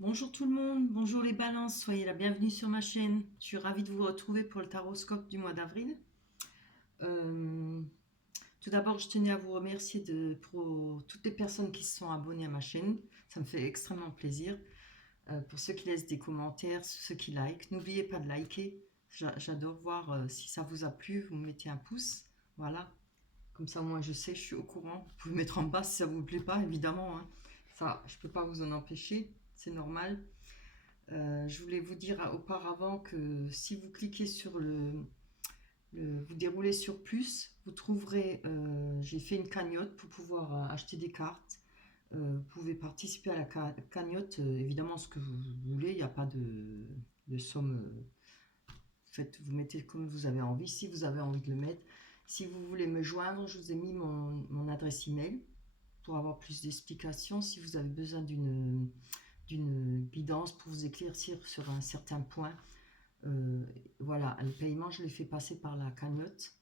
Bonjour tout le monde, bonjour les balances, soyez la bienvenue sur ma chaîne. Je suis ravie de vous retrouver pour le taroscope du mois d'avril. Euh, Tout d'abord, je tenais à vous remercier pour toutes les personnes qui se sont abonnées à ma chaîne. Ça me fait extrêmement plaisir. Pour ceux qui laissent des commentaires, ceux qui likent, n'oubliez pas de liker. J'adore voir si ça vous a plu, vous me mettez un pouce. Voilà, comme ça moi je sais, je suis au courant. Vous pouvez mettre en bas si ça vous plaît pas, évidemment, hein. Ça, je peux pas vous en empêcher, c'est normal. Je voulais vous dire auparavant que si vous cliquez sur vous déroulez sur plus, vous trouverez, j'ai fait une cagnotte pour pouvoir acheter des cartes. Vous pouvez participer à la cagnotte, évidemment ce que vous voulez, il n'y a pas de somme. Faites, vous mettez comme vous avez envie, si vous avez envie de le mettre. Si vous voulez me joindre, je vous ai mis mon adresse email pour avoir plus d'explications. Si vous avez besoin d'une guidance pour vous éclaircir sur un certain point. Voilà, le paiement, je l'ai fait passer par la cagnotte.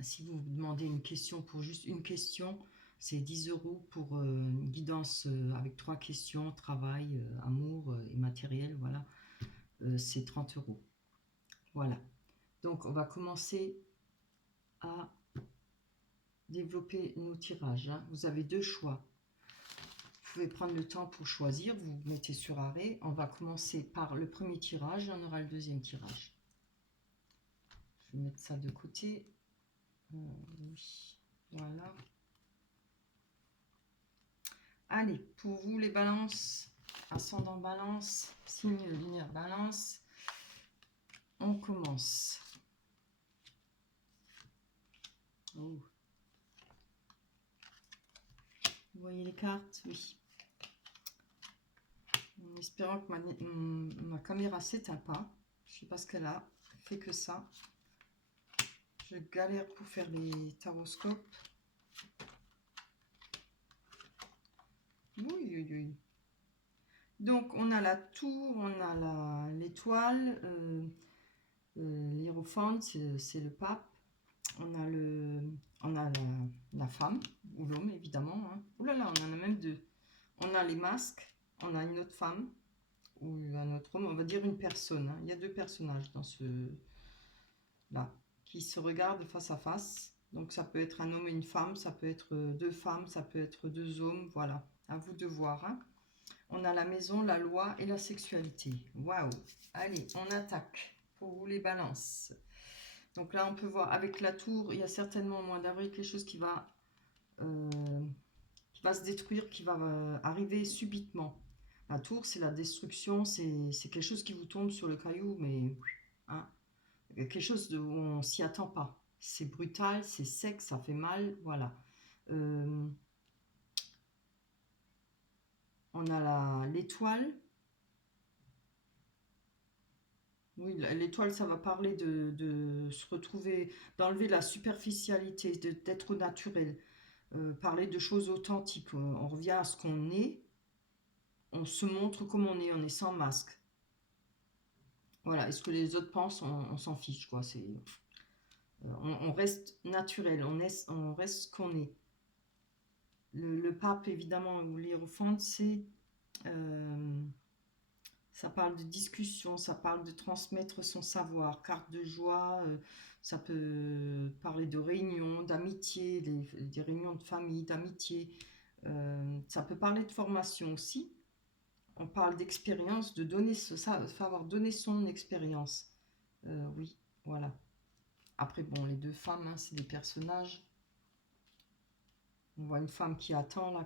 Si vous vous demandez une question pour juste une question, c'est 10 € pour une guidance avec 3 questions, travail, amour et matériel, voilà, c'est 30 €. Voilà, donc on va commencer à développer nos tirages, hein. Vous avez deux choix. Vous pouvez prendre le temps pour choisir, vous mettez sur arrêt. On va commencer par le premier tirage et on aura le deuxième tirage. Je vais mettre ça de côté. Oui, voilà. Allez, pour vous les balances, ascendant balance, signe lunaire balance, on commence. Oh. Vous voyez les cartes? Oui. En espérant que ma caméra s'éteint pas. Je ne sais pas ce qu'elle a. Elle fait que ça. Je galère pour faire les taroscopes. Oui, oui, oui. Donc, on a la tour, on a l'étoile, l'hiérophante, c'est le pape. On a la femme, ou l'homme, évidemment, hein. Ouh là là, on en a même deux. On a les masques, on a une autre femme, ou un autre homme, on va dire une personne, hein. Il y a deux personnages dans là, qui se regardent face à face. Donc ça peut être un homme et une femme, ça peut être deux femmes, ça peut être deux hommes, voilà. À vous de voir, hein. On a la maison, la loi et la sexualité. Waouh! Allez, on attaque pour vous les balances. Donc là, on peut voir avec la tour, il y a certainement au mois d'avril quelque chose euh, qui va se détruire, qui va arriver subitement. La tour, c'est la destruction, c'est quelque chose qui vous tombe sur le caillou, mais hein, quelque chose où on s'y attend pas. C'est brutal, c'est sec, ça fait mal, voilà. Euh, on a l'étoile. Oui, l'étoile, ça va parler de se retrouver, d'enlever la superficialité, d'être naturel, parler de choses authentiques. On revient à ce qu'on est, on se montre comme on est sans masque. Voilà, et ce que les autres pensent, on s'en fiche, quoi. On reste naturel, on reste ce qu'on est. Le pape, évidemment, ou l'hiérophante, euh, ça parle de discussion, ça parle de transmettre son savoir, carte de joie, ça peut parler de réunions, d'amitié, des réunions de famille, d'amitié. Ça peut parler de formation aussi. On parle d'expérience, de donner ça, savoir donner son expérience. Oui, voilà. Après, bon, les deux femmes, hein, c'est des personnages. On voit une femme qui attend, là,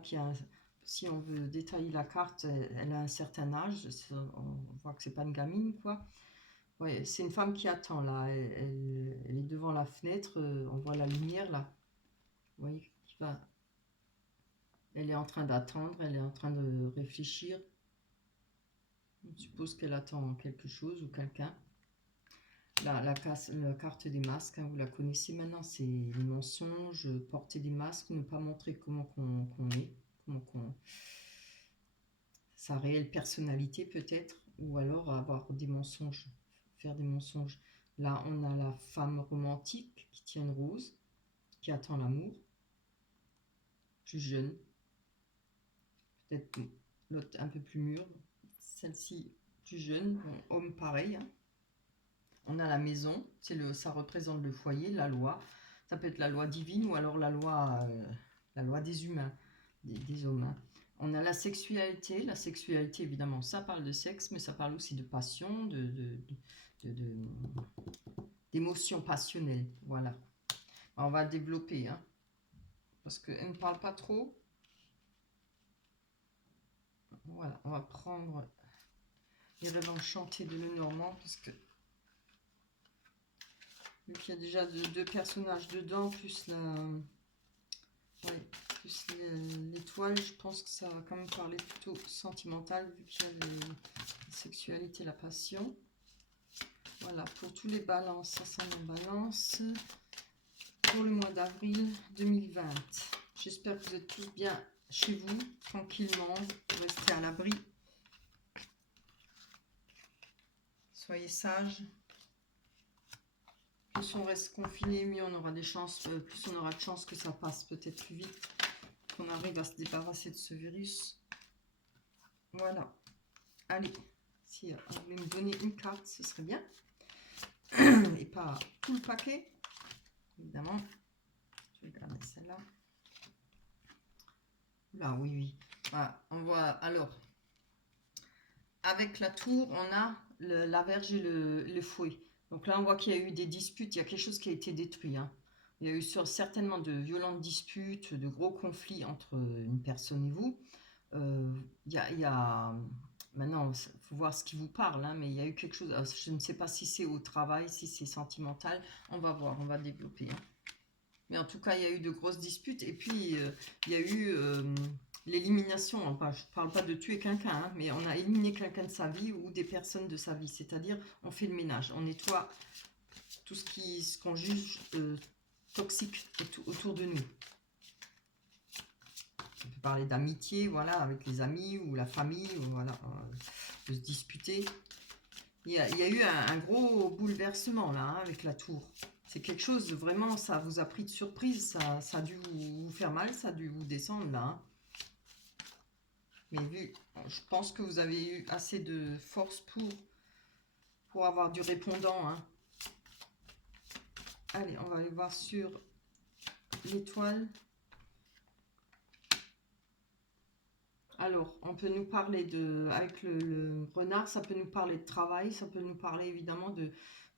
si on veut détailler la carte, elle a un certain âge. On voit que c'est pas une gamine, quoi. Ouais, c'est une femme qui attend, là. Elle est devant la fenêtre. On voit la lumière, là. Vous voyez, elle est en train d'attendre, elle est en train de réfléchir. On suppose qu'elle attend quelque chose ou quelqu'un. La carte des masques, hein, vous la connaissez maintenant, c'est les mensonges, porter des masques, ne pas montrer comment qu'on est, sa réelle personnalité peut-être, ou alors avoir des mensonges, faire des mensonges. Là, on a la femme romantique qui tient une rose, qui attend l'amour, plus jeune, peut-être l'autre un peu plus mûr, celle-ci plus jeune, bon, homme pareil. Hein. On a la maison, ça représente le foyer, la loi. Ça peut être la loi divine ou alors la loi des humains, des hommes. Hein. On a la sexualité évidemment, ça parle de sexe, mais ça parle aussi de passion, d'émotions passionnelles. Voilà. On va développer, hein, parce qu'elle ne parle pas trop. Voilà, on va prendre les rêves enchantés de Lenormand, parce que vu qu'il y a déjà deux personnages dedans, plus l'étoile, je pense que ça va quand même parler plutôt sentimental, vu qu'il y a la sexualité, la passion. Voilà, pour tous les balances, ça sent la balance. Pour le mois d'avril 2020. J'espère que vous êtes tous bien chez vous, tranquillement, restez à l'abri. Soyez sages. Plus on reste confiné, mieux on aura des chances, plus on aura de chances que ça passe peut-être plus vite, qu'on arrive à se débarrasser de ce virus. Voilà. Allez, si vous voulez me donner une carte, ce serait bien. Et pas tout le paquet, évidemment. Je vais garder celle-là. Là, oui, oui. Voilà, on voit alors. Avec la tour, on a la verge et le fouet. Donc là, on voit qu'il y a eu des disputes, il y a quelque chose qui a été détruit. Hein. Il y a eu certainement de violentes disputes, de gros conflits entre une personne et vous. Il y a maintenant, il faut voir ce qui vous parle, hein, mais il y a eu quelque chose, je ne sais pas si c'est au travail, si c'est sentimental, on va voir, on va développer. Hein. Mais en tout cas, il y a eu de grosses disputes, et puis il y a eu l'élimination, enfin, je ne parle pas de tuer quelqu'un, hein, mais on a éliminé quelqu'un de sa vie ou des personnes de sa vie, c'est-à-dire on fait le ménage, on nettoie tout ce qu'on juge toxique autour de nous. On peut parler d'amitié, voilà, avec les amis ou la famille, ou voilà, de se disputer. Il y a eu un gros bouleversement là, hein, avec la tour. C'est quelque chose, vraiment, ça vous a pris de surprise, ça a dû vous faire mal, ça a dû vous descendre là. Hein. Mais vu, je pense que vous avez eu assez de force pour avoir du répondant. Hein. Allez, on va aller voir sur l'étoile. Alors, on peut nous parler avec le renard, ça peut nous parler de travail, ça peut nous parler évidemment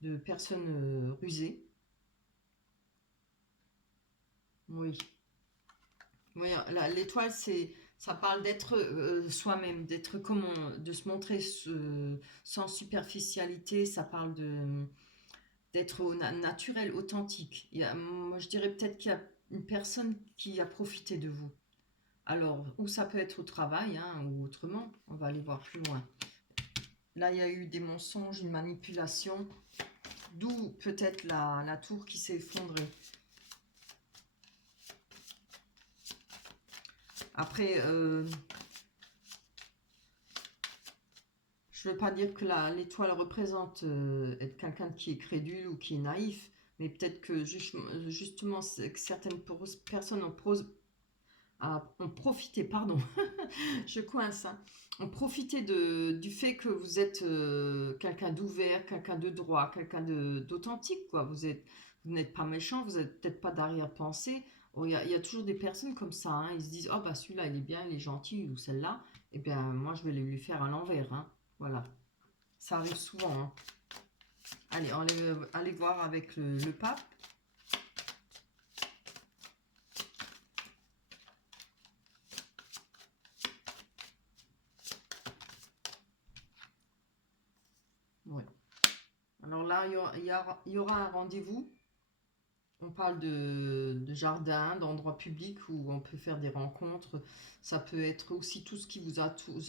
de personnes rusées. Oui. Oui, l'étoile, ça parle d'être soi-même, d'être de se montrer sans superficialité, ça parle d'être naturel, authentique. Moi, je dirais peut-être qu'il y a une personne qui a profité de vous. Alors, ou ça peut être au travail, hein, ou autrement, on va aller voir plus loin. Là, il y a eu des mensonges, une manipulation, d'où peut-être la tour qui s'est effondrée. Après, je ne veux pas dire que l'étoile représente être quelqu'un qui est crédule ou qui est naïf, mais peut-être que justement, que certaines personnes ont profité, pardon, je coince, hein, ont profité du fait que vous êtes quelqu'un d'ouvert, quelqu'un de droit, quelqu'un d'authentique, quoi. Vous n'êtes pas méchant, vous n'êtes peut-être pas d'arrière-pensée. Il y a toujours des personnes comme ça, hein, ils se disent, oh bah celui-là il est bien, il est gentil, ou celle-là, et bien moi je vais lui faire à l'envers, hein. Voilà, ça arrive souvent. Hein. Allez, on va aller voir avec le pape. Ouais. Alors là, il y aura un rendez-vous. On parle de jardin, d'endroits publics où on peut faire des rencontres. Ça peut être aussi tout ce qui vous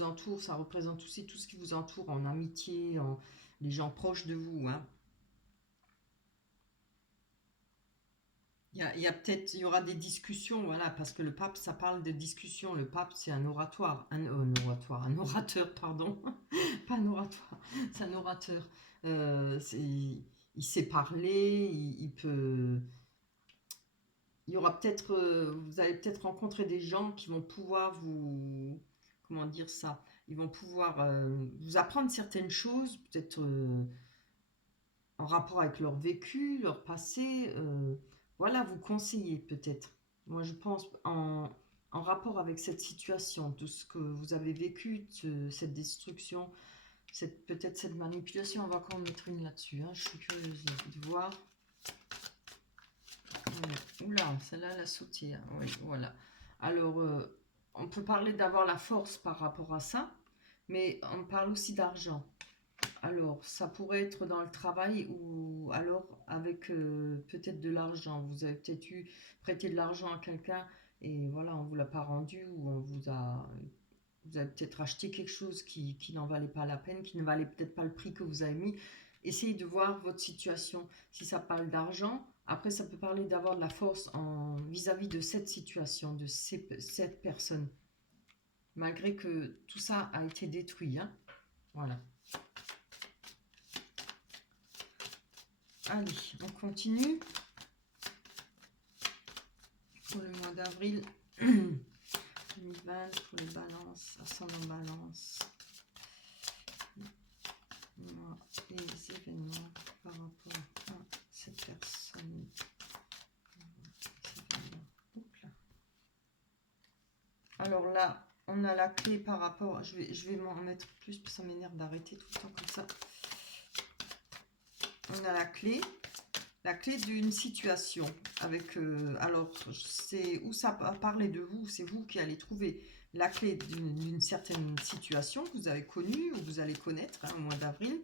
entoure. Ça représente aussi tout ce qui vous entoure en amitié, les gens proches de vous. Hein. Il y aura des discussions, voilà, parce que le pape, ça parle de discussions. Le pape, c'est un oratoire, un orateur, pardon, pas un oratoire, c'est un orateur. Il sait parler, il peut. Il y aura peut-être, vous allez peut-être rencontrer des gens qui vont pouvoir comment dire ça, Ils vont pouvoir vous apprendre certaines choses, peut-être en rapport avec leur vécu, leur passé. Voilà, vous conseiller peut-être. Moi, je pense en rapport avec cette situation, tout ce que vous avez vécu, cette destruction, peut-être cette manipulation. On va encore mettre une là-dessus. Hein. Je suis curieuse de voir. Ouais. Oula, celle-là, elle a sauté. Hein. Oui, voilà. Alors, on peut parler d'avoir la force par rapport à ça, mais on parle aussi d'argent. Alors, ça pourrait être dans le travail ou alors avec peut-être de l'argent. Vous avez peut-être eu prêté de l'argent à quelqu'un et voilà, on ne vous l'a pas rendu ou vous avez peut-être acheté quelque chose qui n'en valait pas la peine, qui ne valait peut-être pas le prix que vous avez mis. Essayez de voir votre situation. Si ça parle d'argent, après ça peut parler d'avoir de la force vis-à-vis de cette situation, de cette personne. Malgré que tout ça a été détruit. Hein. Voilà. Allez, on continue. Pour le mois d'avril 2020, pour les balances, ascendant balance. Les événements par rapport à cette personne. Alors là, on a la clé par rapport... Je vais m'en mettre plus, parce que ça m'énerve d'arrêter tout le temps comme ça. On a la clé d'une situation. Avec, alors, c'est où ça parler de vous, c'est vous qui allez trouver la clé d'une certaine situation que vous avez connue ou vous allez connaître hein, au mois d'avril.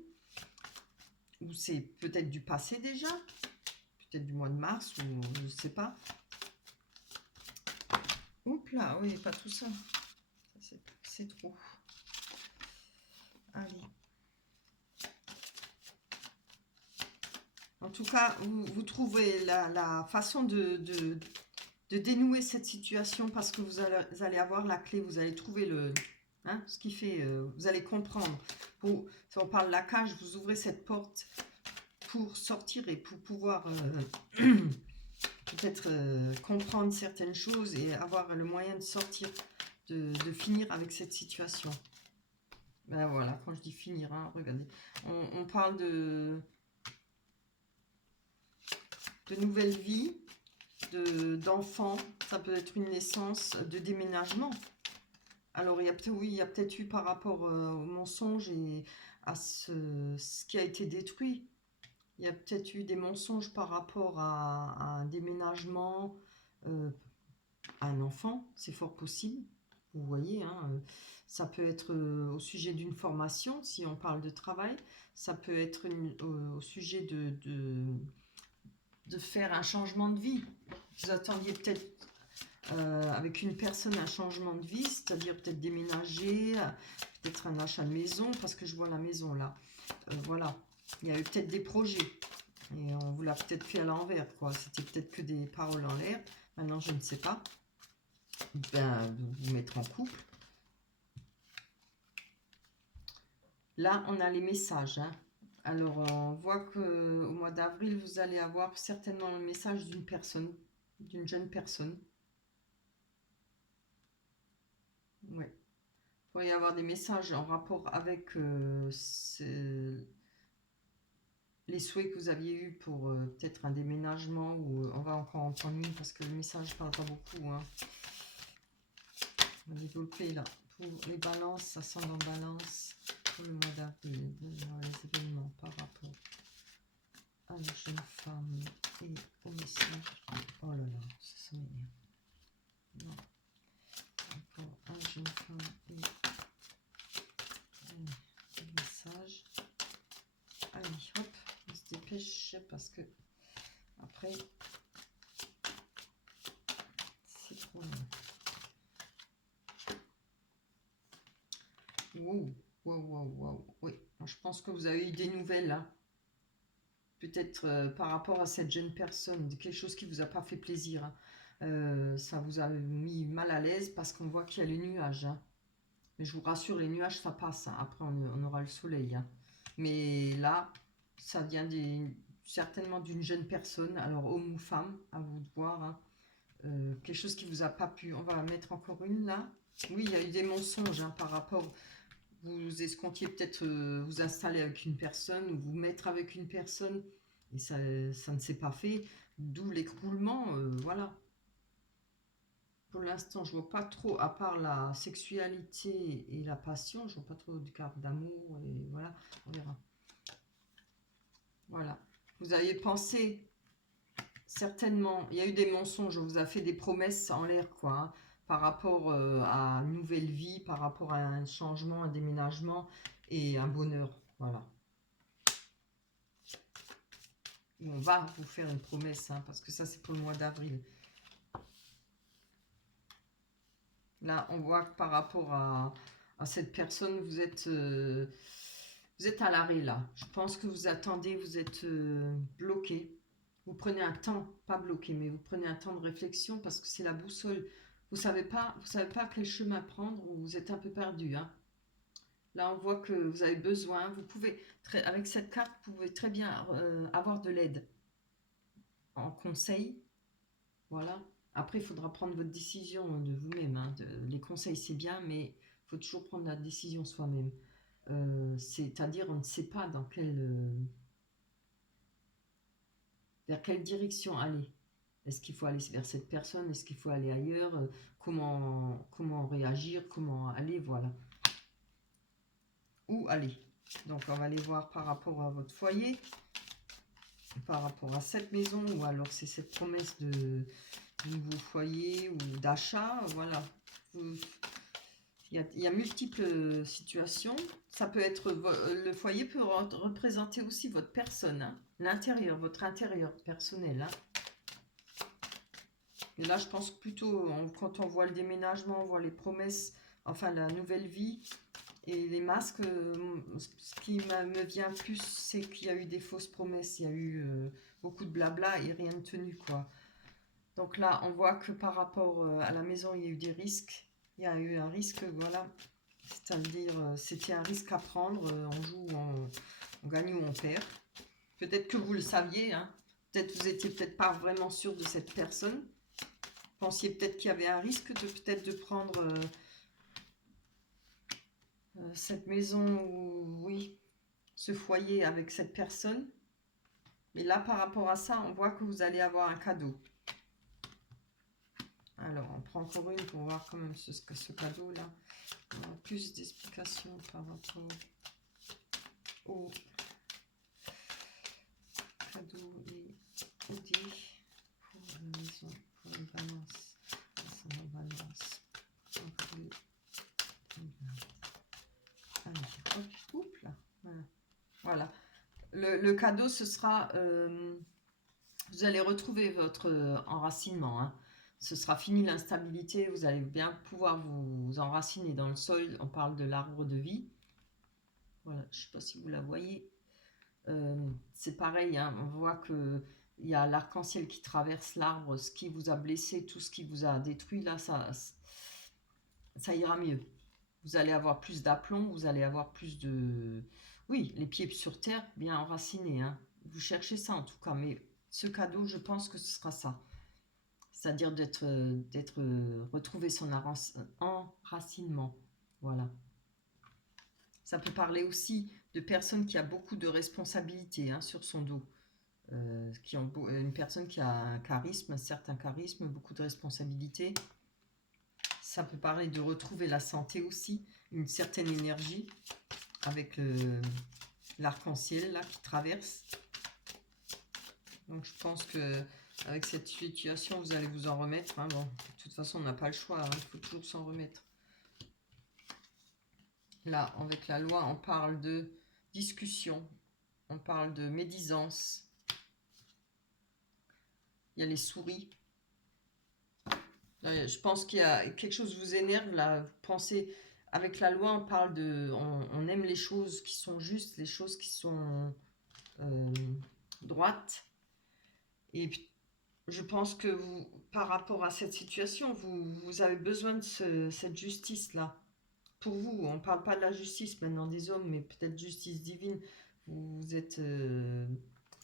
Ou c'est peut-être du passé déjà, peut-être du mois de mars, ou je ne sais pas. Oups là, oui, pas tout ça. C'est trop. Allez. En tout cas, vous trouvez la façon de dénouer cette situation parce que vous allez avoir la clé, vous allez trouver ce qui fait, vous allez comprendre. Si on parle de la cage, vous ouvrez cette porte pour sortir et pour pouvoir peut-être comprendre certaines choses et avoir le moyen de sortir, de finir avec cette situation. Ben voilà, quand je dis finir, hein, regardez, on parle de nouvelle vie, d'enfants, ça peut être une naissance, de déménagement. Alors, il y a peut-être eu par rapport au mensonge et à ce qui a été détruit. Il y a peut-être eu des mensonges par rapport à un déménagement, à un enfant, c'est fort possible. Vous voyez, hein, ça peut être au sujet d'une formation, si on parle de travail. Ça peut être au sujet de faire un changement de vie. Vous attendiez peut-être avec une personne un changement de vie, c'est-à-dire peut-être déménager, peut-être un achat de maison, parce que je vois la maison là. Voilà, il y a eu peut-être des projets et on vous l'a peut-être fait à l'envers, quoi. C'était peut-être que des paroles en l'air. Maintenant, je ne sais pas. Ben, vous mettre en couple. Là, on a les messages. Hein. Alors, on voit que au mois d'avril, vous allez avoir certainement le message d'une personne, d'une jeune personne. Oui. Il pourrait y avoir des messages en rapport avec les souhaits que vous aviez eus pour peut-être un déménagement ou on va encore en prendre une parce que le message ne parle pas beaucoup. Hein. On va développer là. Pour les balances, ascendant balance, pour le mois d'avril, les événements par rapport à la jeune femme et au message. Oh là là, ça m'énerve. Non. Rapport à la jeune femme et le message. Allez, hop, on se dépêche parce que après, c'est trop long. Wow, wow, wow, wow. Oui, je pense que vous avez eu des nouvelles là. Peut-être par rapport à cette jeune personne, quelque chose qui vous a pas fait plaisir. Hein. Ça vous a mis mal à l'aise parce qu'on voit qu'il y a les nuages. Hein. Mais je vous rassure, les nuages, ça passe. Hein. Après, on aura le soleil. Hein. Mais là, ça vient certainement d'une jeune personne, alors homme ou femme, à vous de voir. Hein. Quelque chose qui vous a pas plu. On va mettre encore une là. Oui, il y a eu des mensonges hein, par rapport vous escomptiez peut-être vous installer avec une personne ou vous mettre avec une personne et ça ne s'est pas fait, d'où l'écroulement, voilà. Pour l'instant, je vois pas trop, à part la sexualité et la passion, je vois pas trop de cartes d'amour et voilà, on verra. Voilà. Vous avez pensé, certainement, il y a eu des mensonges, on vous a fait des promesses en l'air, quoi, hein, par rapport à une nouvelle vie, par rapport à un changement, un déménagement et un bonheur, voilà. Et on va vous faire une promesse, hein, parce que ça, c'est pour le mois d'avril. Là, on voit que par rapport à cette personne, vous êtes à l'arrêt, là. Je pense que vous attendez, vous êtes bloqué. Vous prenez un temps, pas bloqué, mais vous prenez un temps de réflexion parce que c'est la boussole. Vous savez pas quel chemin prendre ou vous êtes un peu perdu, hein. Là, on voit que vous avez besoin. Vous pouvez, avec cette carte, vous pouvez très bien avoir de l'aide en conseil. Voilà. Après, il faudra prendre votre décision de vous-même, hein. Les conseils, c'est bien, mais il faut toujours prendre la décision soi-même. C'est-à-dire, on ne sait pas vers quelle direction aller. Est-ce qu'il faut aller vers cette personne? Est-ce qu'il faut aller ailleurs? Comment réagir? Comment aller? Voilà. Où aller? Donc, on va aller voir par rapport à votre foyer, par rapport à cette maison, ou alors c'est cette promesse de nouveau foyer ou d'achat. Voilà. Il y a multiples situations. Ça peut être, le foyer peut représenter aussi votre personne, hein, l'intérieur, votre intérieur personnel, hein. Et là, je pense plutôt, quand on voit le déménagement, on voit les promesses, enfin la nouvelle vie et les masques, ce qui me vient plus, c'est qu'il y a eu des fausses promesses, il y a eu beaucoup de blabla et rien de tenu, quoi. Donc là, on voit que par rapport à la maison, il y a eu des risques. Il y a eu un risque, voilà. C'est-à-dire, c'était un risque à prendre. On joue, on gagne ou on perd. Peut-être que vous le saviez, hein. Peut-être vous étiez peut-être pas vraiment sûr de cette personne. Pensiez peut-être qu'il y avait un risque de peut-être de prendre cette maison ou oui, ce foyer avec cette personne. Mais là, par rapport à ça, on voit que vous allez avoir un cadeau. Alors, on prend encore une pour voir quand même ce cadeau-là. On a plus d'explications par rapport au cadeau et au dé pour la maison, pour les balances. Ça va balance. Allez, hop, oups, là. Voilà. Le cadeau, ce sera... vous allez retrouver votre enracinement, hein. Ce sera fini l'instabilité, vous allez bien pouvoir vous enraciner dans le sol. On parle de l'arbre de vie. Voilà, je ne sais pas si vous la voyez. C'est pareil, hein, on voit que il y a l'arc-en-ciel qui traverse l'arbre, ce qui vous a blessé, tout ce qui vous a détruit, là, ça ira mieux. Vous allez avoir plus d'aplomb, vous allez avoir plus de... Oui, les pieds sur terre, bien enracinés, hein. Vous cherchez ça en tout cas, mais ce cadeau, je pense que ce sera ça. C'est-à-dire retrouver son enracinement. Voilà. Ça peut parler aussi de personnes qui a beaucoup de responsabilités, hein, sur son dos. Une personne qui a un charisme, un certain charisme, beaucoup de responsabilités. Ça peut parler de retrouver la santé aussi, une certaine énergie avec l'arc-en-ciel là qui traverse. Donc je pense que avec cette situation, vous allez vous en remettre, hein. Bon, de toute façon, on n'a pas le choix, hein, il faut toujours s'en remettre. Là, avec la loi, on parle de discussion, on parle de médisance. Il y a les souris. Je pense qu'il y a quelque chose qui vous énerve là. Vous pensez, avec la loi, on parle de, on aime les choses qui sont justes, les choses qui sont droites. Et je pense que vous, par rapport à cette situation, vous avez besoin de cette justice-là. Pour vous, on ne parle pas de la justice maintenant des hommes, mais peut-être justice divine. Vous êtes...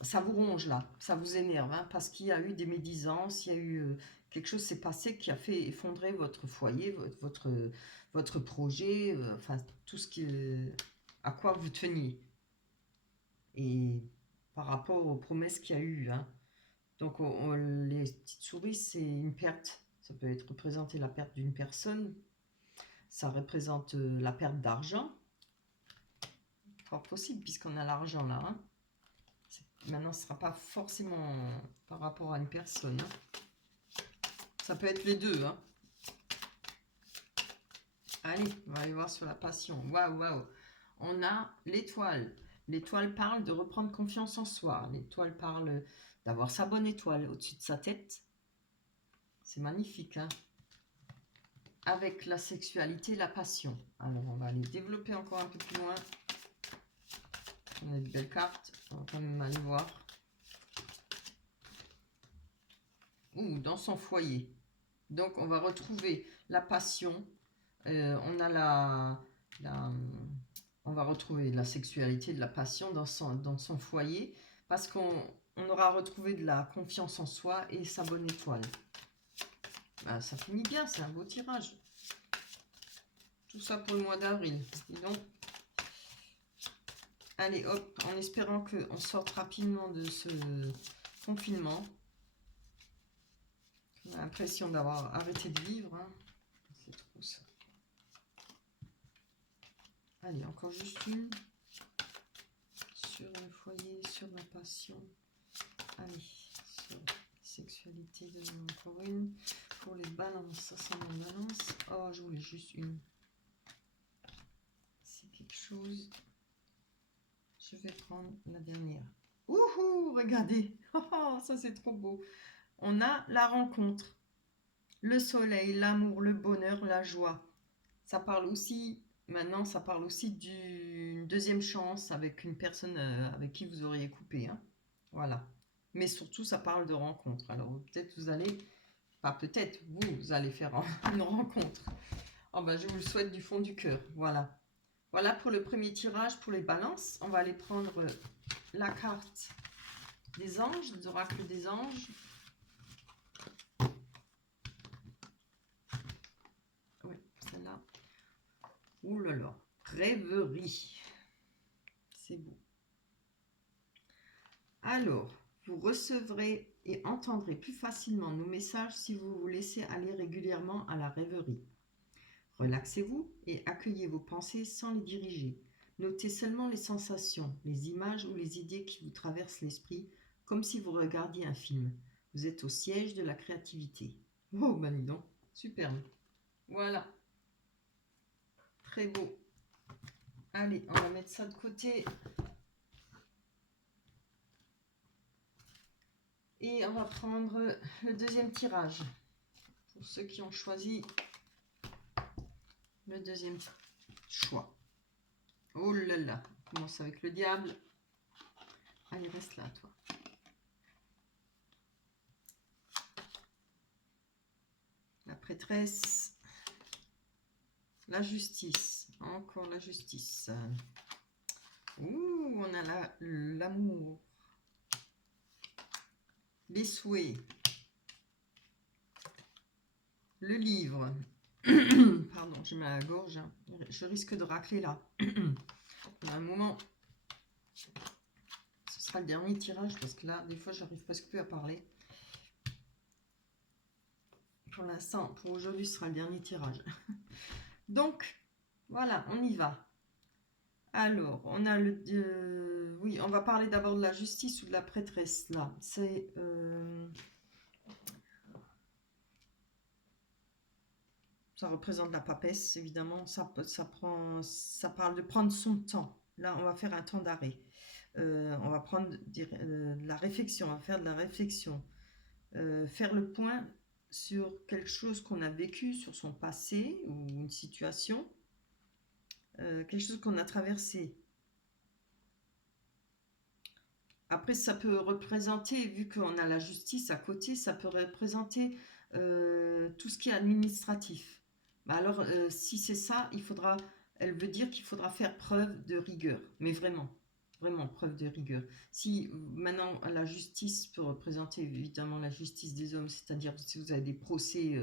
ça vous ronge là, ça vous énerve, hein, parce qu'il y a eu des médisances, il y a eu quelque chose s'est passé qui a fait effondrer votre foyer, votre projet, enfin tout ce à quoi vous teniez. Et par rapport aux promesses qu'il y a eu, hein. Donc les petites souris, c'est une perte. Ça peut être représenté la perte d'une personne. Ça représente la perte d'argent. Fort possible puisqu'on a l'argent là, hein. Maintenant, ce ne sera pas forcément par rapport à une personne, hein. Ça peut être les deux, hein. Allez, on va aller voir sur la passion. Waouh, waouh. On a l'étoile. L'étoile parle de reprendre confiance en soi. L'étoile parle d'avoir sa bonne étoile au-dessus de sa tête. C'est magnifique, hein. Avec la sexualité, la passion. Alors, on va aller développer encore un peu plus loin. On a de belles cartes. On va quand même aller voir. Ouh, dans son foyer. Donc, on va retrouver la passion. On a on va retrouver de la sexualité, de la passion dans son foyer. Parce qu'on aura retrouvé de la confiance en soi et sa bonne étoile. Ah, ça finit bien, c'est un beau tirage. Tout ça pour le mois d'avril. Dis donc. Allez, hop, en espérant qu'on sorte rapidement de ce confinement. On a l'impression d'avoir arrêté de vivre, hein. C'est trop ça. Allez, encore juste une. Sur le foyer, sur la passion. Allez, sur la sexualité, encore une. Pour les balances, ça c'est mon balance. Oh, je voulais juste une. C'est quelque chose. Je vais prendre la dernière. Wouhou, regardez. Oh, ça c'est trop beau. On a la rencontre. Le soleil, l'amour, le bonheur, la joie. Ça parle aussi, maintenant, ça parle aussi d'une deuxième chance avec une personne avec qui vous auriez coupé, hein. Voilà. Mais surtout, ça parle de rencontre. Alors, peut-être vous allez, pas peut-être, vous allez faire une rencontre. Oh, ben, je vous le souhaite du fond du cœur. Voilà. Voilà pour le premier tirage pour les balances. On va aller prendre la carte des anges, des oracles des anges. Oui, celle-là. Ouh là là, rêverie. C'est beau. Alors, vous recevrez et entendrez plus facilement nos messages si vous vous laissez aller régulièrement à la rêverie. Relaxez-vous et accueillez vos pensées sans les diriger. Notez seulement les sensations, les images ou les idées qui vous traversent l'esprit, comme si vous regardiez un film. Vous êtes au siège de la créativité. Oh, ben dis donc, superbe. Voilà. Très beau. Allez, on va mettre ça de côté. Et on va prendre le deuxième tirage. Pour ceux qui ont choisi le deuxième choix. Oh là là, on commence avec le diable. Allez, reste là, toi. La prêtresse. La justice. Encore la justice. Ouh, on a l'amour. Les souhaits. Le livre. Pardon, j'ai mal à la gorge. Hein. Je risque de racler là. À un moment, ce sera le dernier tirage parce que là, des fois, j'arrive presque plus à parler. Pour l'instant, pour aujourd'hui, ce sera le dernier tirage. Donc, voilà, on y va. Alors, on a oui, on va parler d'abord de la justice ou de la prêtresse, là. C'est... ça représente la papesse, évidemment. Ça parle de prendre son temps. Là, on va faire un temps d'arrêt. On va prendre de la réflexion. On va faire de la réflexion. Faire le point sur quelque chose qu'on a vécu, sur son passé ou une situation. Quelque chose qu'on a traversé. Après, ça peut représenter, vu qu'on a la justice à côté, ça peut représenter tout ce qui est administratif. Bah alors, si c'est ça, elle veut dire qu'il faudra faire preuve de rigueur, mais vraiment. Vraiment, preuve de rigueur. Si maintenant la justice peut représenter évidemment la justice des hommes, c'est-à-dire si vous avez des procès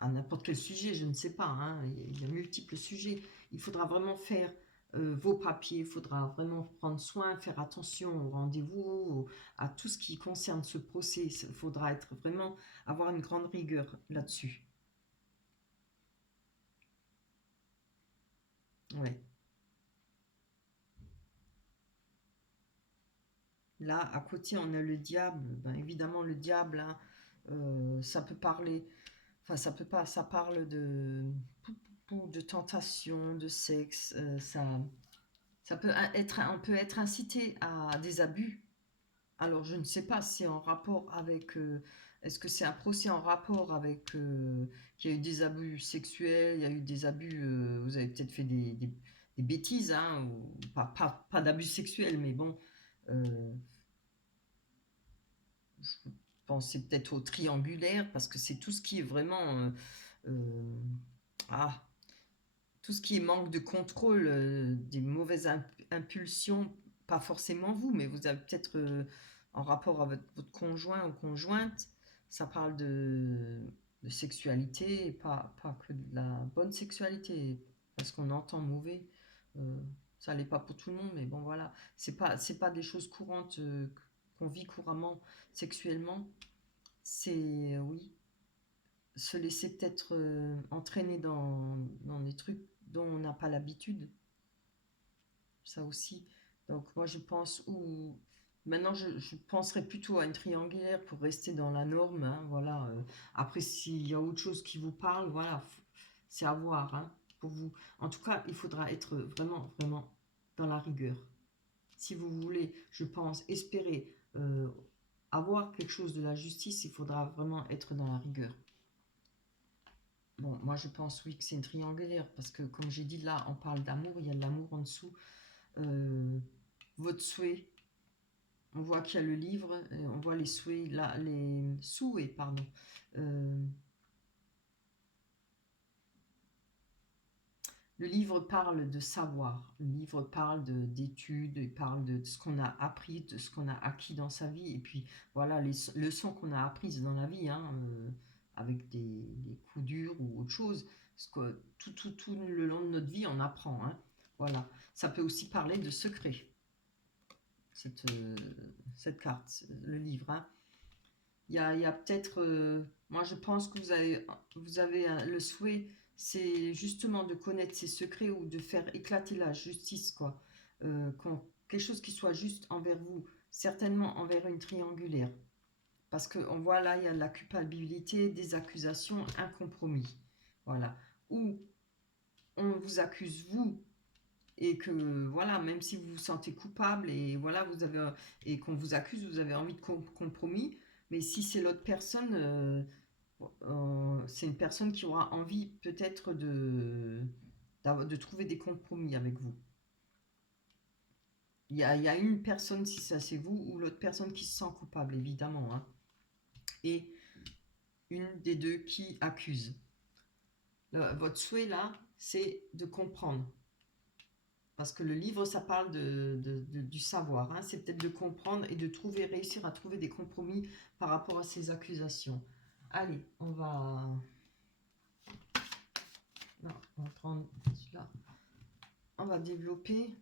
à n'importe quel sujet, je ne sais pas, hein, il y a multiples sujets, il faudra vraiment faire vos papiers, il faudra vraiment prendre soin, faire attention au rendez-vous, à tout ce qui concerne ce procès. Il faudra être vraiment avoir une grande rigueur là-dessus. Ouais. Là, à côté, on a le diable. Ben, évidemment, le diable, hein, ça peut parler, enfin, ça peut pas, ça parle de tentation, de sexe. Ça peut être, on peut être incité à des abus. Alors, je ne sais pas si c'est en rapport avec. Est-ce que c'est un procès en rapport avec qu'il y a eu des abus sexuels, il y a eu des abus. Vous avez peut-être fait des bêtises, hein, ou pas d'abus sexuels, mais bon. euh, je pensais peut-être au triangulaire, parce que c'est tout ce qui est vraiment euh, ah, tout ce qui est manque de contrôle, des mauvaises impulsions, pas forcément vous, mais vous avez peut-être en rapport avec votre conjoint ou conjointe, ça parle de sexualité, et pas que de la bonne sexualité, parce qu'on entend mauvais. euh, Ça n'est pas pour tout le monde, mais bon voilà, c'est pas des choses courantes qu'on vit couramment sexuellement. C'est oui, se laisser peut-être entraîner dans des trucs dont on n'a pas l'habitude, ça aussi. Donc moi je pense, ou maintenant je penserais plutôt à une triangulaire pour rester dans la norme, hein, voilà. Après s'il y a autre chose qui vous parle, voilà, c'est à voir, hein, pour vous. En tout cas, il faudra être vraiment, vraiment dans la rigueur. Si vous voulez, je pense, espérer avoir quelque chose de la justice, il faudra vraiment être dans la rigueur. Bon, moi je pense oui que c'est une triangulaire, parce que comme j'ai dit là, on parle d'amour, il y a de l'amour en dessous. Euh, Votre souhait, on voit qu'il y a le livre, on voit les souhaits, là, les souhaits, pardon. Euh, le livre parle de savoir, le livre parle d'études, il parle de ce qu'on a appris, de ce qu'on a acquis dans sa vie, et puis voilà les leçons qu'on a apprises dans la vie, hein, avec des coups durs ou autre chose, parce que tout le long de notre vie, on apprend, hein, voilà. Ça peut aussi parler de secrets, cette, euh, cette carte, le livre, hein. Il y a peut-être, moi je pense que vous avez le souhait, c'est justement de connaître ses secrets ou de faire éclater la justice, quoi. Quelque chose qui soit juste envers vous, certainement envers une triangulaire. Parce qu'on voit là, il y a de la culpabilité, des accusations, un compromis. Voilà. Ou on vous accuse, vous, et que voilà, même si vous vous sentez coupable et voilà, et qu'on vous accuse, vous avez envie de compromis, mais si c'est l'autre personne, c'est une personne qui aura envie peut-être de trouver des compromis avec vous. Il y a une personne, si ça c'est vous, ou l'autre personne qui se sent coupable, évidemment, hein, et une des deux qui accuse. Votre souhait là, c'est de comprendre. Parce que le livre, ça parle du savoir, hein. C'est peut-être de comprendre et de réussir à trouver des compromis par rapport à ces accusations. Allez, non, on va prendre celui-là. On va développer.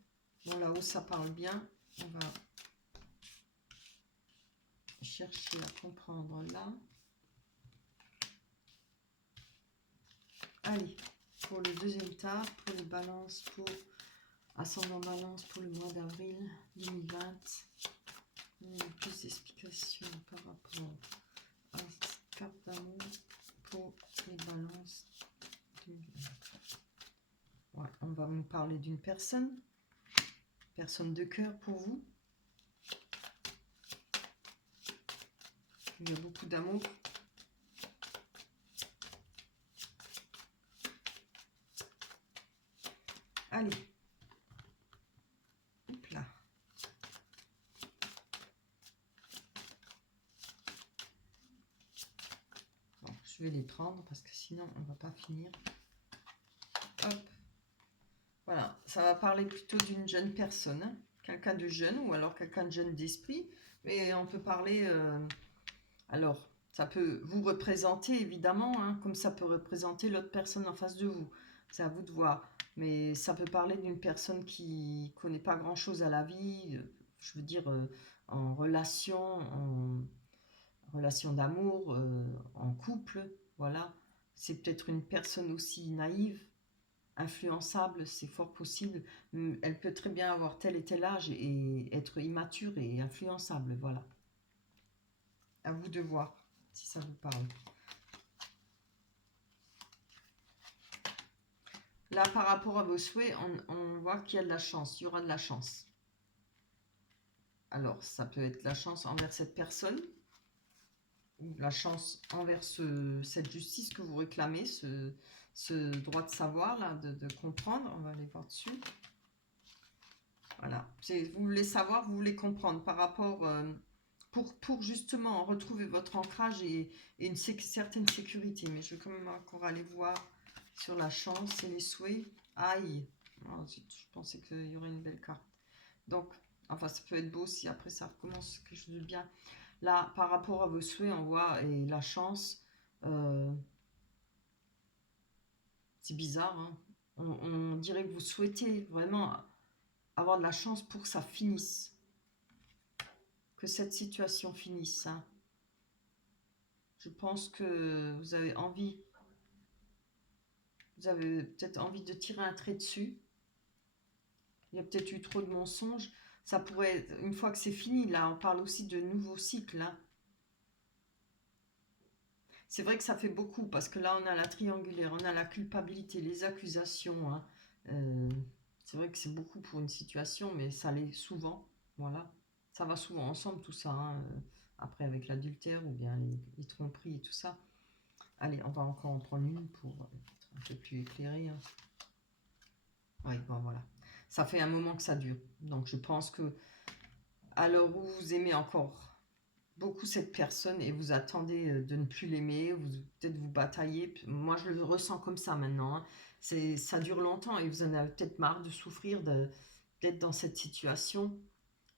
Bon, là-haut, ça parle bien. On va chercher à comprendre là. Allez, pour le deuxième tas, pour les balances, pour ascendant balance pour le mois d'avril 2020. Plus d'explications par rapport à cette carte d'amour pour les balances 2020. Ouais, on va nous parler d'une personne de cœur pour vous. Il y a beaucoup d'amour. Allez. Hop là. Bon, je vais les prendre parce que sinon on va pas finir. Hop. Voilà, ça va parler plutôt d'une jeune personne, hein, quelqu'un de jeune ou alors quelqu'un de jeune d'esprit. Mais on peut parler... alors, ça peut vous représenter évidemment, hein, comme ça peut représenter l'autre personne en face de vous. C'est à vous de voir. Mais ça peut parler d'une personne qui connaît pas grand-chose à la vie, je veux dire en relation d'amour, en couple, voilà. C'est peut-être une personne aussi naïve, influençable, c'est fort possible. Elle peut très bien avoir tel et tel âge et être immature et influençable, voilà. À vous de voir si ça vous parle. Là, par rapport à vos souhaits, on voit qu'il y a de la chance, il y aura de la chance. Alors, ça peut être la chance envers cette personne, ou la chance envers cette justice que vous réclamez, ce droit de savoir, là, de comprendre. On va aller voir dessus. Voilà. Vous voulez savoir, vous voulez comprendre par rapport... pour justement retrouver votre ancrage et une certaine sécurité. Mais je vais quand même encore aller voir sur la chance et les souhaits. Aïe, oh, zut, je pensais qu'il y aurait une belle carte. Donc, enfin, ça peut être beau si après ça recommence quelque chose de bien. Là, par rapport à vos souhaits, on voit et la chance. C'est bizarre, hein. On dirait que vous souhaitez vraiment avoir de la chance pour que ça finisse. Que cette situation finisse, hein. Je pense que vous avez envie, vous avez peut-être envie de tirer un trait dessus. Il y a peut-être eu trop de mensonges. Ça pourrait être, une fois que c'est fini, là, on parle aussi de nouveaux cycles, hein. C'est vrai que ça fait beaucoup, parce que là, on a la triangulaire, on a la culpabilité, les accusations, hein. C'est vrai que c'est beaucoup pour une situation, mais ça l'est souvent, voilà. Ça va souvent ensemble, tout ça, hein. Après, avec l'adultère ou bien les tromperies et tout ça. Allez, on va encore en prendre une pour être un peu plus éclairé, hein. Oui, bon voilà. Ça fait un moment que ça dure. Donc je pense que à l'heure où vous aimez encore beaucoup cette personne et vous attendez de ne plus l'aimer, peut-être vous bataillez. Moi je le ressens comme ça maintenant, hein. Ça dure longtemps et vous en avez peut-être marre de souffrir, d'être dans cette situation.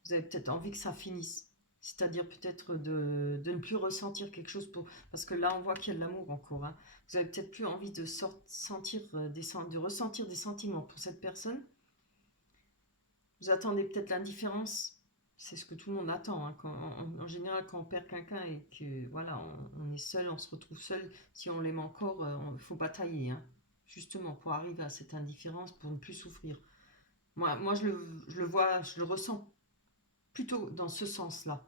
Vous avez peut-être envie que ça finisse. C'est-à-dire peut-être de ne plus ressentir quelque chose parce que là on voit qu'il y a de l'amour encore, hein. Vous avez peut-être plus envie de de ressentir des sentiments pour cette personne. Vous attendez peut-être l'indifférence. C'est ce que tout le monde attend, hein. En général, quand on perd quelqu'un et que voilà, on est seul, on se retrouve seul, si on l'aime encore, il faut batailler, hein, justement pour arriver à cette indifférence, pour ne plus souffrir. Moi je le vois, je le ressens plutôt dans ce sens-là.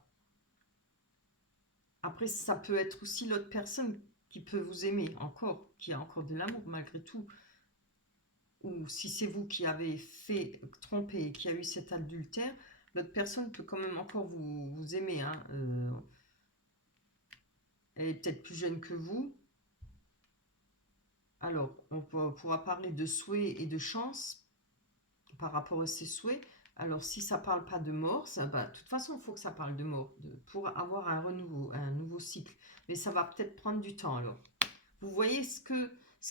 Après, ça peut être aussi l'autre personne qui peut vous aimer encore, qui a encore de l'amour malgré tout. Ou si c'est vous qui avez fait tromper et qui a eu cet adultère, l'autre personne peut quand même encore vous aimer, hein. Elle est peut-être plus jeune que vous. Alors, on pourra parler de souhaits et de chance par rapport à ces souhaits. Alors, si ça ne parle pas de mort, de toute façon, il faut que ça parle de mort pour avoir un renouveau, un nouveau cycle. Mais ça va peut-être prendre du temps alors. Vous voyez ce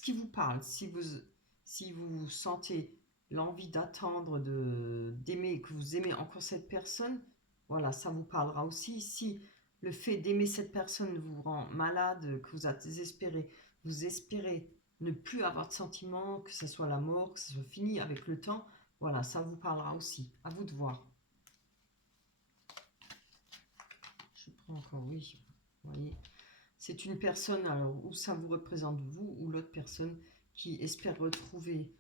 qui vous parle. Si vous sentez l'envie d'attendre, d'aimer, que vous aimez encore cette personne, voilà, ça vous parlera aussi. Si le fait d'aimer cette personne vous rend malade, que vous êtes désespéré, vous espérez ne plus avoir de sentiments, que ce soit la mort, que ce soit fini avec le temps, voilà, ça vous parlera aussi. À vous de voir. Je prends encore, oui, vous voyez. C'est une personne, alors, où ça vous représente vous ou l'autre personne qui espère retrouver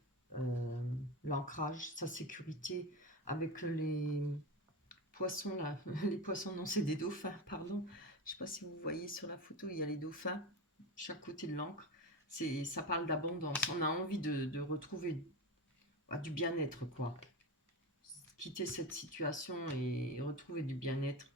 l'ancrage, sa sécurité avec les poissons là. Les poissons, non, c'est des dauphins, pardon. Je ne sais pas si vous voyez sur la photo, il y a les dauphins, chaque côté de l'encre. Ça parle d'abondance. On a envie de retrouver du bien-être, quoi. Quitter cette situation et retrouver du bien-être.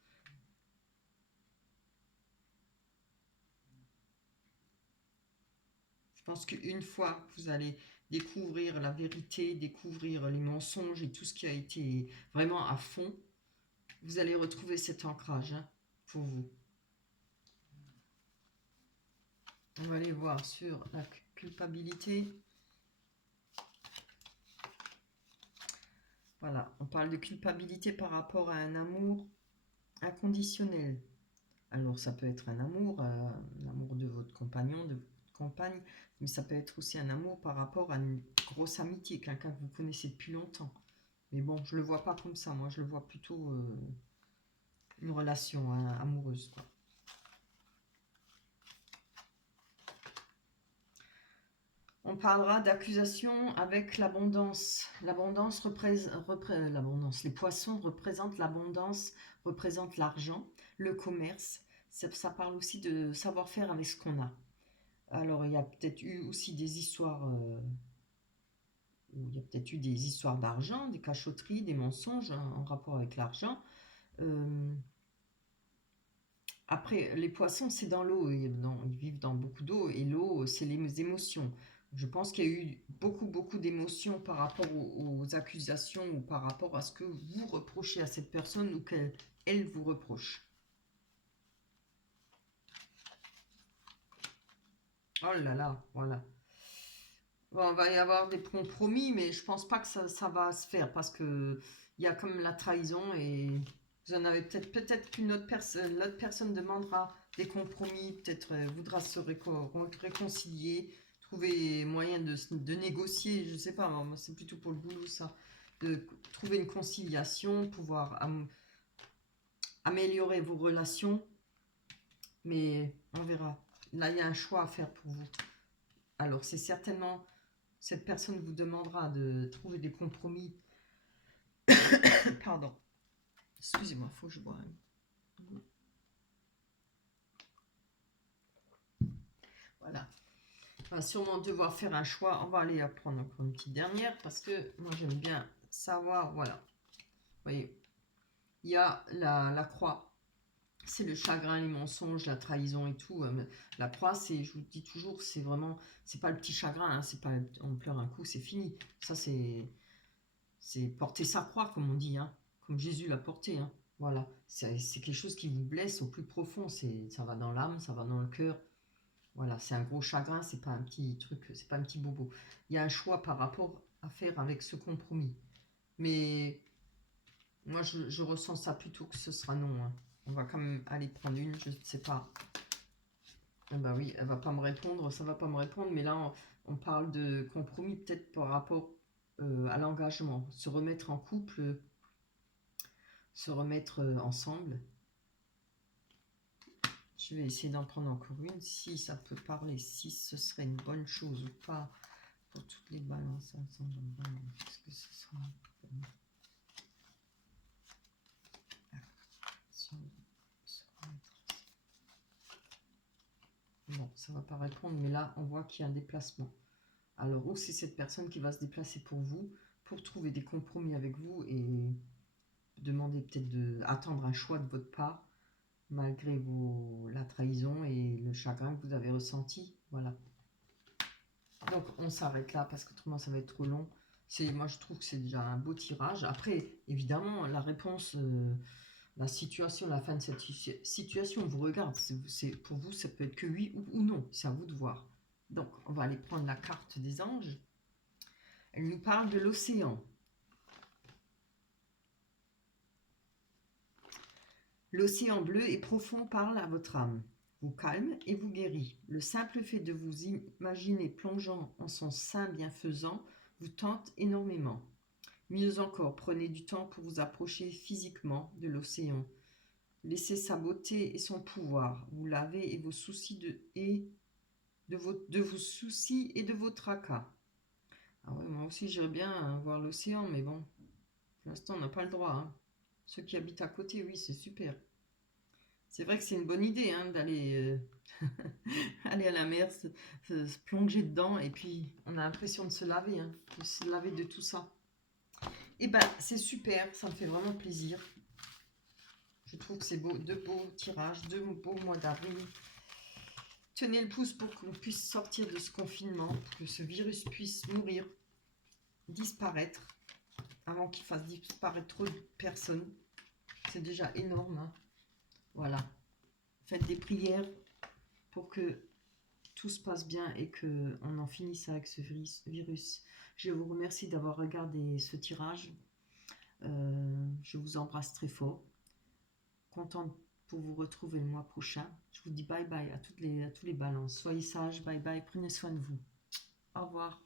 Je pense qu'une fois que vous allez découvrir la vérité, découvrir les mensonges et tout ce qui a été vraiment à fond, vous allez retrouver cet ancrage, hein, pour vous. On va aller voir sur la culpabilité. Voilà, on parle de culpabilité par rapport à un amour inconditionnel. Alors ça peut être un amour de votre compagnon, de votre compagne, mais ça peut être aussi un amour par rapport à une grosse amitié, quelqu'un que vous connaissez depuis longtemps. Mais bon, je le vois pas comme ça, moi je le vois plutôt une relation amoureuse, quoi. On parlera d'accusation avec l'abondance. L'abondance. Les poissons représentent l'abondance, représentent l'argent, le commerce. Ça parle aussi de savoir-faire avec ce qu'on a. Alors, il y a peut-être eu aussi des histoires, où il y a peut-être eu des histoires d'argent, des cachotteries, des mensonges en rapport avec l'argent. Euh, Après, les poissons, c'est dans l'eau, ils vivent dans beaucoup d'eau, et l'eau, c'est les émotions. Je pense qu'il y a eu beaucoup d'émotions par rapport aux accusations ou par rapport à ce que vous reprochez à cette personne ou qu'elle vous reproche. Oh là là, voilà. Bon, il va y avoir des compromis, mais je pense pas que ça va se faire parce que il y a comme la trahison et vous en avez peut-être qu'une autre personne, l'autre personne demandera des compromis, peut-être voudra se réconcilier, trouver moyen de négocier, je sais pas, moi c'est plutôt pour le boulot ça, de trouver une conciliation, pouvoir améliorer vos relations, mais on verra. Là, il y a un choix à faire pour vous. Alors, c'est certainement cette personne vous demandera de trouver des compromis. Pardon. Excusez-moi, il faut que je boive. Voilà. On va sûrement devoir faire un choix. On va aller prendre encore une petite dernière parce que moi j'aime bien savoir. Voilà. Vous voyez, il y a la croix. C'est le chagrin, les mensonges, la trahison et tout. La croix, c'est, je vous dis toujours, c'est vraiment, c'est pas le petit chagrin, hein, c'est pas on pleure un coup, c'est fini. Ça, c'est porter sa croix, comme on dit, hein, comme Jésus l'a porté. Hein. Voilà, c'est quelque chose qui vous blesse au plus profond. Ça va dans l'âme, ça va dans le cœur. Voilà, c'est un gros chagrin, c'est pas un petit truc, c'est pas un petit bobo. Il y a un choix par rapport à faire avec ce compromis. Mais moi, je ressens ça plutôt que ce sera non. Hein. On va quand même aller prendre une, je ne sais pas. Ah bah oui, elle va pas me répondre, ça va pas me répondre, mais là, on parle de compromis peut-être par rapport à l'engagement. Se remettre en couple, se remettre ensemble. Je vais essayer d'en prendre encore une, si ça peut parler, si ce serait une bonne chose ou pas pour toutes les balances ensemble. Qu'est-ce que ce sera? Bon, ça va pas répondre, mais là, on voit qu'il y a un déplacement. Alors, ou c'est cette personne qui va se déplacer pour vous, pour trouver des compromis avec vous et demander peut-être d'attendre un choix de votre part, malgré la trahison et le chagrin que vous avez ressenti. Voilà. Donc, on s'arrête là parce qu'autrement, ça va être trop long. Moi, je trouve que c'est déjà un beau tirage. Après, évidemment, la réponse, la situation, la fin de cette situation vous regarde. Pour vous, ça peut être que oui ou non. C'est à vous de voir. Donc, on va aller prendre la carte des anges. Elle nous parle de l'océan. L'océan bleu et profond parle à votre âme, vous calme et vous guérit. Le simple fait de vous imaginer plongeant en son sein bienfaisant vous tente énormément. Mieux encore, prenez du temps pour vous approcher physiquement de l'océan. Laissez sa beauté et son pouvoir vous laver et vos soucis de vos soucis et de vos tracas. Ah ouais, moi aussi j'aimerais bien voir l'océan, mais bon, pour l'instant on n'a pas le droit. Hein. Ceux qui habitent à côté, oui, c'est super. C'est vrai que c'est une bonne idée hein, d'aller aller à la mer, se plonger dedans, et puis on a l'impression de se laver, hein, de se laver de tout ça. Et ben c'est super, ça me fait vraiment plaisir. Je trouve que c'est beau, de beaux tirages, de beaux mois d'avril. Tenez le pouce pour qu'on puisse sortir de ce confinement, pour que ce virus puisse mourir, disparaître, avant qu'il fasse disparaître trop de personnes. C'est déjà énorme. Hein. Voilà. Faites des prières pour que tout se passe bien et qu'on en finisse avec ce virus. Je vous remercie d'avoir regardé ce tirage. Je vous embrasse très fort. Contente pour vous retrouver le mois prochain. Je vous dis bye bye à tous les balances. Soyez sages, bye bye, prenez soin de vous. Au revoir.